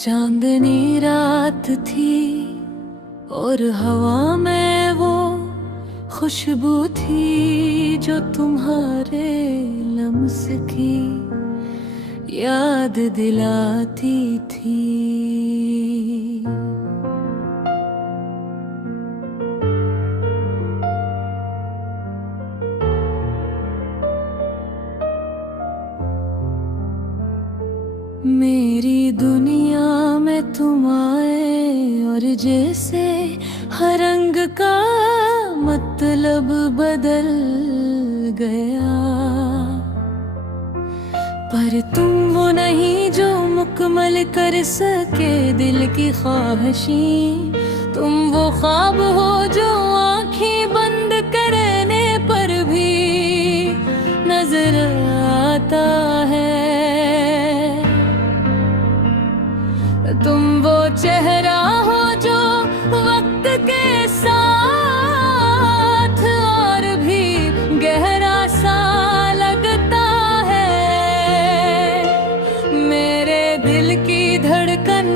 चांदनी रात थी और हवा में वो खुशबू थी जो तुम्हारे लम्स की याद दिलाती थी। मेरी दुनिया में तुम आए और जैसे हर रंग का मतलब बदल गया, पर तुम वो नहीं जो मुकम्मल कर सके दिल की ख्वाहिशें। तुम वो ख्वाब हो जो आँखें बंद करने पर भी नजर आता है। तुम वो चेहरा हो जो वक्त के साथ और भी गहरा सा लगता है। मेरे दिल की धड़कन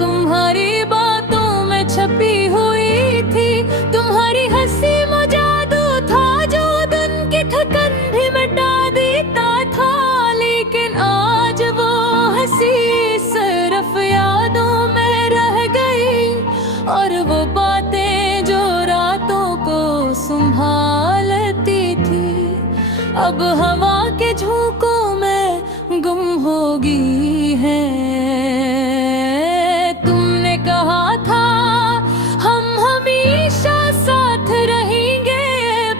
तुम्हारी बातों में छपी हुई थी। तुम्हारी हंसी में जादू था जो दिन की थकन भी मिटा देता था। लेकिन आज वो हंसी सिर्फ यादों में रह गई, और वो बातें जो रातों को संभालती थी अब हवा के झोंकों में गुम हो गई है। तुमने कहा था हम हमेशा साथ रहेंगे,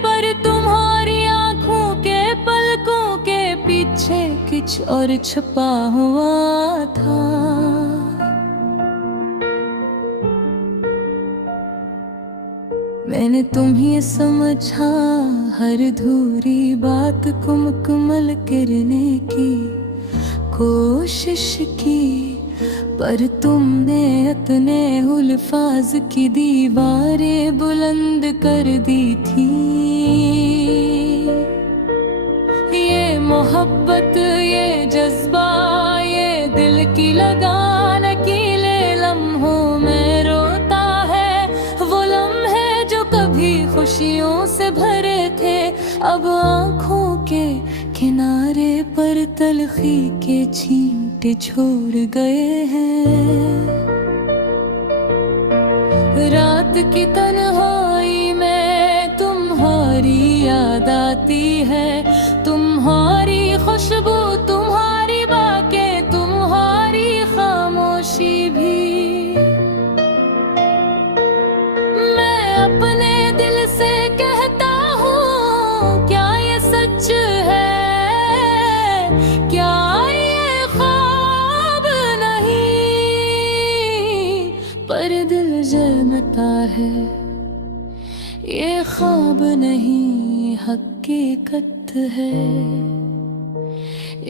पर तुम्हारी आंखों के पलकों के पीछे कुछ और छुपा हुआ था। मैंने तुम्हें समझा हर अधूरी बात को मुकम्मल करने की कोशिश की, पर तुमने इतने अल्फाज की दीवारें बुलंद कर दी थी। ये मोहब्बत, ये जज्बा, ये दिल की लगान अकेले लम्हों में रोता है। वो लम्हे जो कभी खुशियों से भरे थे अब आँखों के किनारे पर तलखी के छींटे छोड़ गए हैं। रात की तन्हाई में तुम्हारी याद आती है। तुम्हारी खुशबू, तुम्हारी बातें, तुम्हारी खामोशी भी। मैं अपने दिल से कहता हूँ, क्या ये सच है? क्या ये ख्वाब नहीं? पर दिल जानता है ये ख्वाब नहीं, हकीकत है।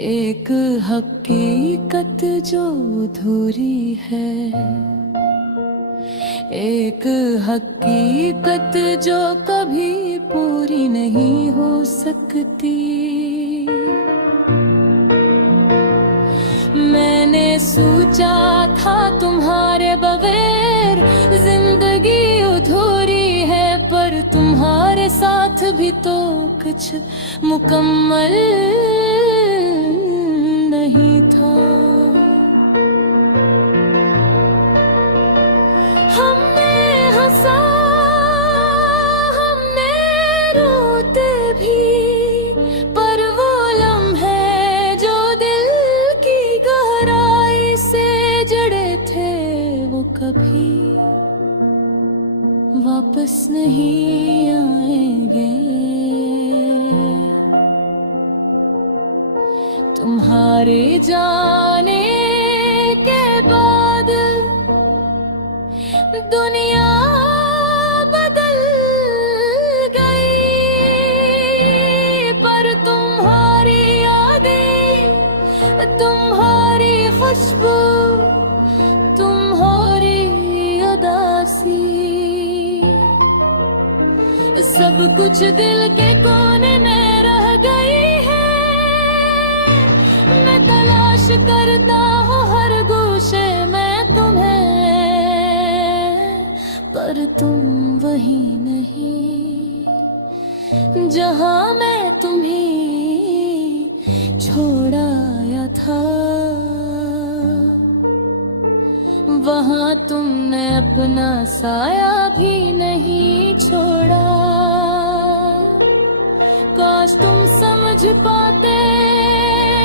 एक हकीकत जो अधूरी है, एक हकीकत जो कभी पूरी नहीं हो सकती। मैंने सोचा था तुम्हारे बगैर जिंदगी अधूरी है, पर तुम्हारे साथ भी तो कुछ मुकम्मल नहीं था। हमने हंसा, हमने रोते भी, पर वो लम्हे जो दिल की गहराई से जड़े थे वो कभी वापस नहीं आएंगे। तुम्हारे जाने के बाद दुनिया बदल गई, पर तुम्हारी यादें, तुम्हारी खुशबू, तुम्हारी उदासी, सब कुछ दिल के कोने में रह गई है। मैं तलाश करता हूँ हर गोशे में पर तुम वही नहीं जहां मैं तुम्हें छोड़ आया था। वहां तुमने अपना साया भी नहीं छोड़ा। काश तुम समझ पाते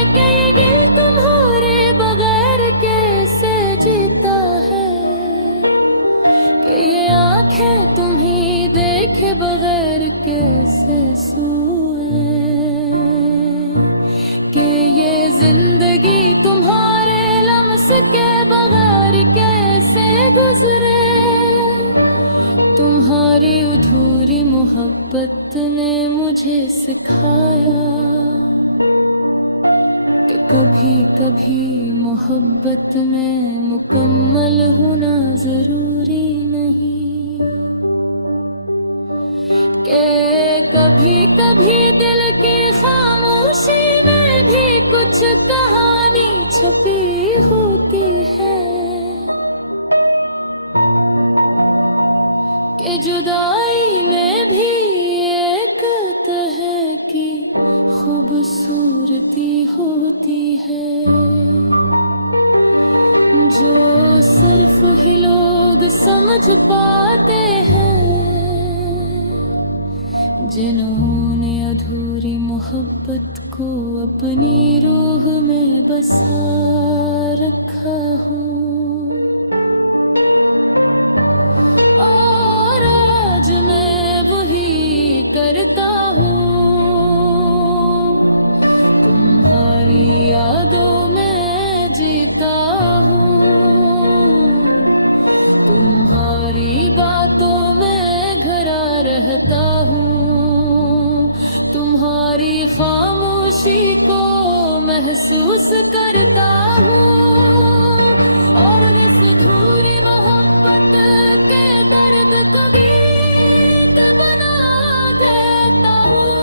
कि ये दिल तुम्हारे बगैर कैसे जीता है, कि ये आंखें तुम्हें देखे बगैर कैसे सोए, कि ये जिंदगी तुम्हारे लम्स के बगैर कैसे गुजरे। तुम्हारी अधूरी मोहब्बत ने मुझे सिखाया कि कभी कभी मोहब्बत में मुकम्मल होना जरूरी नहीं, कि कभी कभी दिल की खामोशी में भी कुछ कहानी छुपी होती है, कि जुदाई में भी एक तरह की खूबसूरती होती है, जो सिर्फ ही लोग समझ पाते हैं जिन्होंने अधूरी मोहब्बत को अपनी रूह में बसा रखा हो। और आज मैं वही करता हूँ, तुम्हारी यादों में जीता हूँ, तुम्हारी बातों में घरा रहता हूँ, तुम्हारी खामोशी को महसूस करता हूँ, और इस अधूरी मोहब्बत के दर्द को गीत बना देता हूँ।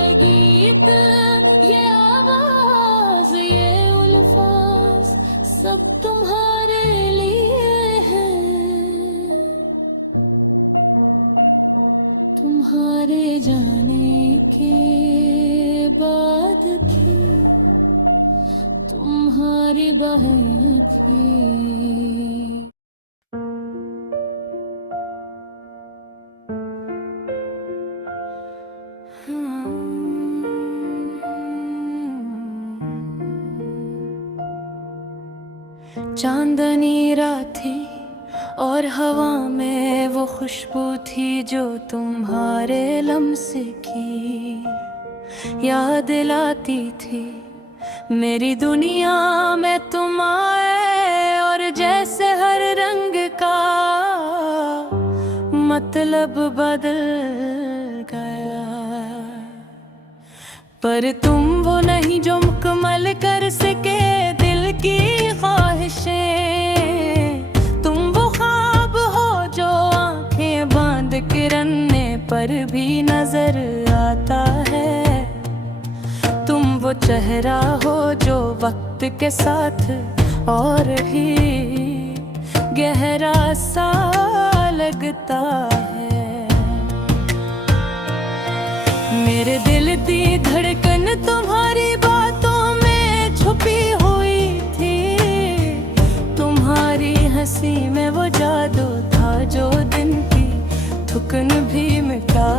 ये गीत, ये आवाज, ये उल्फाज सब तुम्हारे लिए है। तुम्हारे जाने के बाद भी तुम्हारी बाहें थी। चांदनी रात थी और हवा में वो खुशबू थी जो तुम्हारे लम्स की याद दिलाती थी। मेरी दुनिया में तुम आए और जैसे हर रंग का मतलब बदल गया, पर तुम वो नहीं जो मुकम्मल कर सके दिल की ख्वाहिशें। तुम वो ख्वाब हो जो आंखें बांध के रन्ने पर भी नजर आता है। तुम वो चेहरा हो जो वक्त के साथ और भी गहरा सा लगता है। मेरे दिल की धड़कन तुम्हारी बातों में छुपी हुई थी। तुम्हारी हंसी में वो जादू था जो दिन की थुकन भी मिटा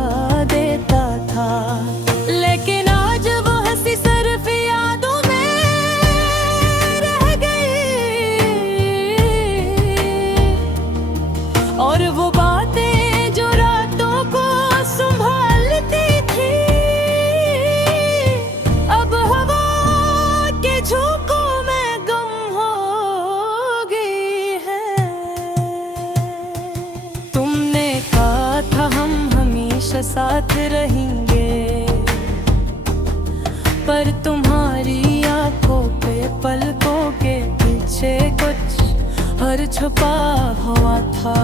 देता था। लेकिन आज वो हंसी सिर्फ यादों में रह गई, और वो बातें जो रातों को संभालती थी अब हवा के झोंकों में गुम हो गई है। तुमने कहा था हम हमेशा साथ रहेंगे, पर तुम्हारी आंखों पे पलकों के पीछे कुछ और छुपा हुआ था।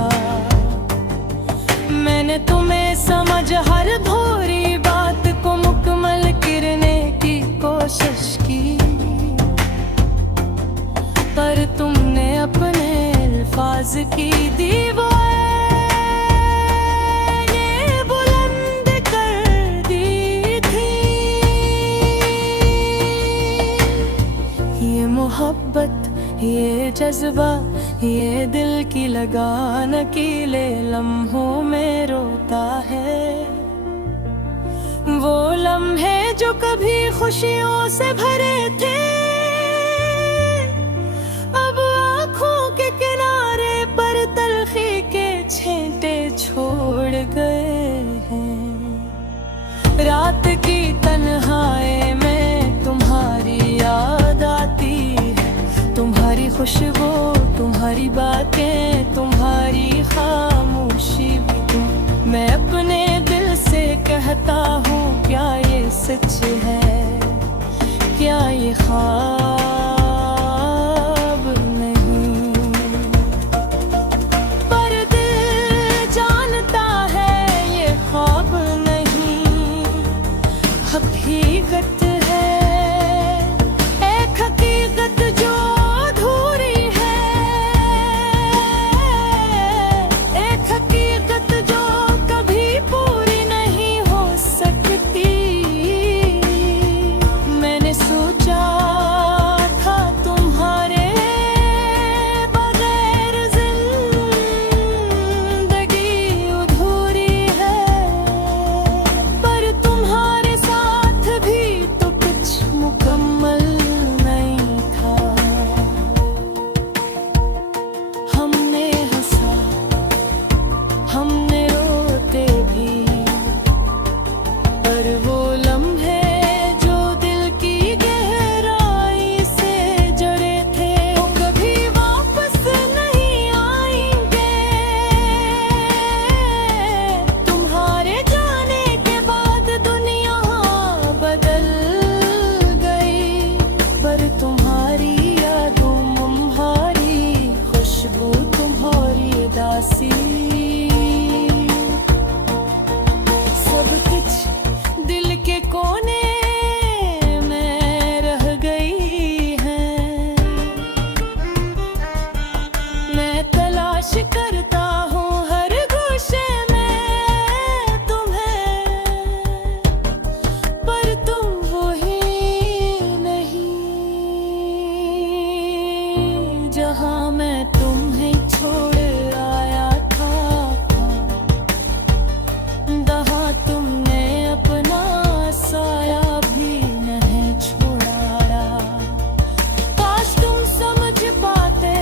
मैंने तुम्हें समझ हर भूरी बात को मुकम्मल करने की कोशिश की, पर तुमने अपने अल्फाज राज की दीवारें बुलंद कर दी थी। ये मोहब्बत, ये जज्बा, ये दिल की लगान अकेले लम्हों में रोता है। वो लम्हे जो कभी खुशियों से भरे थे, अब आँखों के किनारे पर तलखी के छींटे छोड़ गए हैं। रात की तन्हाई में तुम्हारी याद आती है, तुम्हारी खुशबू, तुम्हारी बातें, तुम्हारी खामोशी भी। मैं अपने दिल से कहता हूँ, क्या ये सच है, क्या ये ख्वाब नहीं। पर दिल जानता है ये ख्वाब नहीं, हकीकत है। एक हकीकत जो अधूरी है, एक हकीकत जो कभी पूरी नहीं हो सकती। मैंने सोचा था तुम्हारे बगैर जिंदगी अधूरी है, पर तुम्हारे साथ भी तो कुछ मुकम्मल नहीं था। हमने हंसा, हमने रोते भी, पर वो लम्हे जो दिल की गहराई से जड़े थे, वो कभी वापस नहीं आएंगे। तुम्हारे जाने के बाद दुनिया बदल गई, पर तुम्हारी यादों, तुम्हारी खुशबू, तुम्हारी दासी, सब कुछ दिल के कोने में रह गई है। मैं तलाश करता हूँ हर गोशे में तुम्हें, पर तुम वही नहीं, जहाँ मैं तुम्हें छोड़ आया था, जहाँ तुमने अपना साया भी नहीं छोड़ा। काश तुम समझ पाते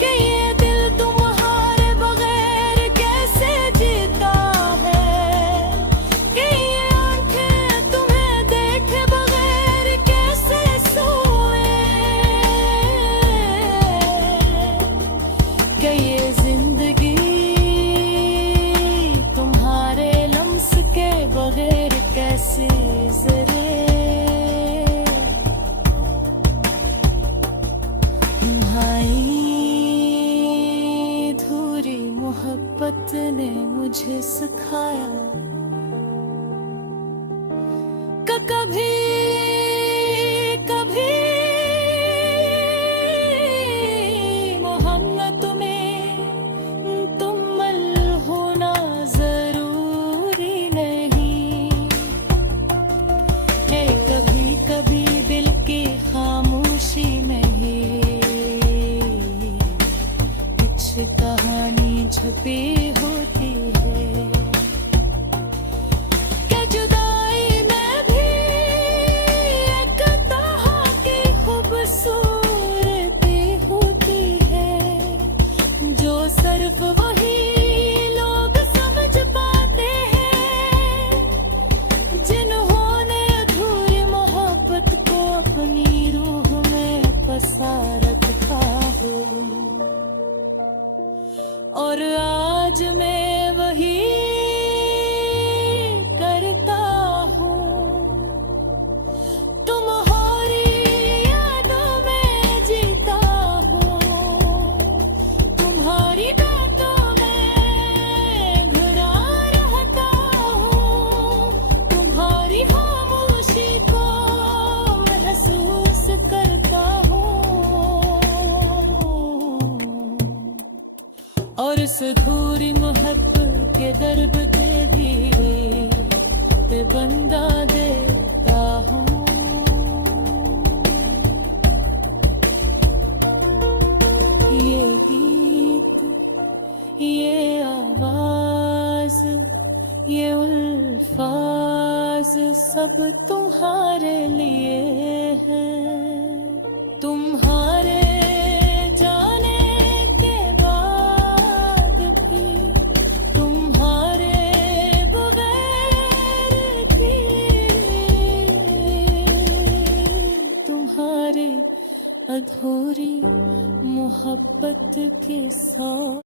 कि ये दिल तुम्हारे बगैर कैसे जीता है, कि ये आंखें तुम्हें देखे बगैर कैसे सोए, कि ये जिंदगी तुम्हारे लम्स के बगैर कैसे जरे। तुम्हारी अधूरी मोहब्बत ने मुझे सिखाया कि कभी कभी मोहम्मद में मुकम्मल होना जरूरी नहीं है। कभी कभी दिल की खामोशी में ही कुछ कहानी छुपी होती है। क्या जुदाई में भी एक तरह की खूबसूरती होती है, जो सिर्फ वही लोग समझ पाते हैं, जिन्होंने अधूरी मोहब्बत को अपनी रूह में पसार रखा हो। और आज मैं वही करता हूँ, तुम्हारी यादों में जीता हूँ, तुम्हारी बातों में घुरा रहता हूँ, तुम्हारी खामोशी को महसूस करता हूँ। और इस अधूरी मोहब्बत के दर्द पे भी पे बंदा देता हूँ। ये गीत, ये आवाज, ये अल्फाज सब तुम्हारे लिए हैं। तुम्हारे जाने के बाद भी, तुम्हारे बगैर भी, तुम्हारे अधूरी मोहब्बत के साथ